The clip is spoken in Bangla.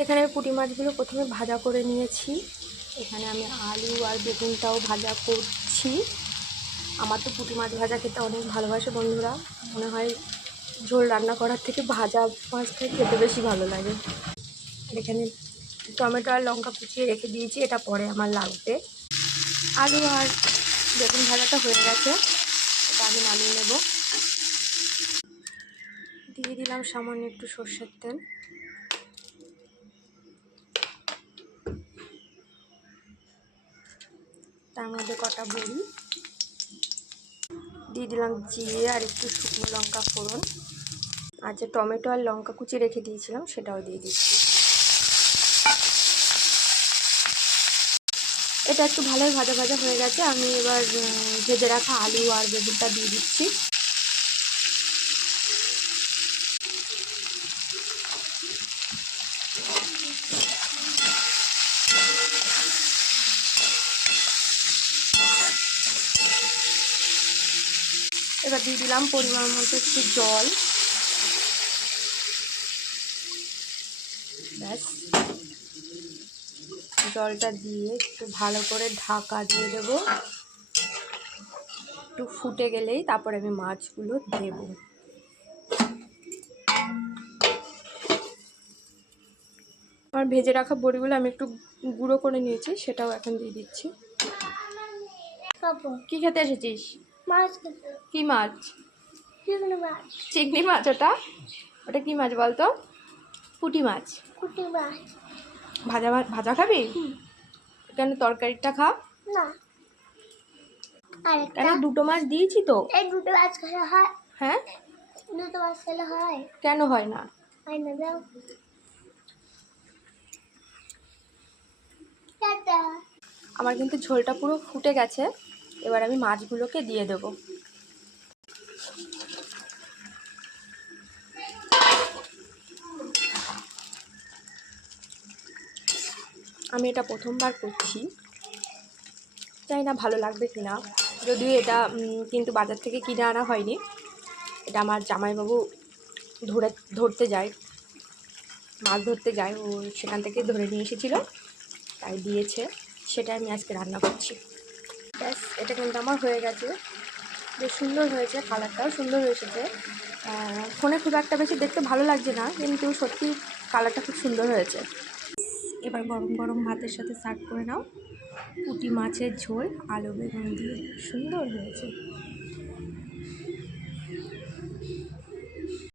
এখানে পুঁটি মাছগুলো প্রথমে ভাজা করে নিয়েছি। এখানে আমি আলু আর বেগুনটাও ভাজা করছি। আমার তো পুঁটি মাছ ভাজা খেতে অনেক ভালোবাসে বন্ধুরা। মনে হয় ঝোল রান্না করার থেকে ভাজা মাছটা খেতে বেশি ভালো লাগে। আর এখানে টমেটো আর লঙ্কা কুচিয়ে রেখে দিয়েছি, এটা পরে আমার লাগবে। আলু আর বেগুন ভাজাটা হয়ে গেছে, এটা আমি নামিয়ে নেব। দিয়ে দিলাম সামান্য একটু সর্ষের তেল, তার মধ্যে কটা বড়ি দিয়ে দিলাম, জিরে আর একটু শুকনো লঙ্কা ফোড়ন, আর যে টমেটো আর লঙ্কা কুচি রেখে দিয়েছিলাম সেটাও দিয়ে দিচ্ছি। এটা একটু ভালোই ভাজা ভাজা হয়ে গেছে। আমি এবার ভেজে রাখা আলু আর বেগুনটা দিয়ে দিচ্ছি। এবার দিয়ে দিলাম পরিমাণ মতো একটু জল। ব্যাস, জলটা দিয়ে একটু ভালো করে ঢাকা দিয়ে দেব। একটু ফুটে গেলেই তারপরে আমি মাছগুলো দেব। আমার ভেজে রাখা বড়িগুলো আমি একটু গুঁড়ো করে নিয়েছি, সেটাও এখন দিয়ে দিচ্ছি। কি খেতে এসেছিস? মাছ। কি মাছ? চিংড়ি মাছ। চিংড়ি মাছ? ওটা কি মাছ বলতো? পুঁটি মাছ। পুঁটি মাছ ভাজা ভাজা খাবি? কেন, তরকারিটা খা না। কেন, দুটো মাছ দিয়েছি তো। এই দুটো মাছ খেলে হয়? হ্যাঁ, দুটো মাছ খেলে হয়? কেন হয় না? হয় না, দাও। আমার কিন্তু ঝোলটা পুরো ফুটে গেছে। এবার আমি মাছগুলোকে দিয়ে দেব। আমি এটা প্রথমবার করছি, জানি না ভালো লাগবে কিনা। যদিও এটা কিন্তু বাজার থেকে কিনে আনা হয়নি, এটা আমার জামাইবাবু ধরতে যায়, মাছ ধরতে যায়, ও সেখান থেকে ধরে নিয়ে এসেছিলো, তাই দিয়েছে, সেটা আমি আজকে রান্না করছি। ব্যাস, এটা কিন্তু আমার হয়ে গেছে। বেশ সুন্দর হয়েছে, কালারটাও সুন্দর এসেছে। ফোনে খুব একটা বেশি দেখতে ভালো লাগছে না, কিন্তু সত্যি কালারটা খুব সুন্দর হয়েছে। এবার গরম গরম ভাতের সাথে সার্ভ করে নাও। পুঁটি মাছের ঝোল আলু বেগুন দিয়ে সুন্দর হয়েছে।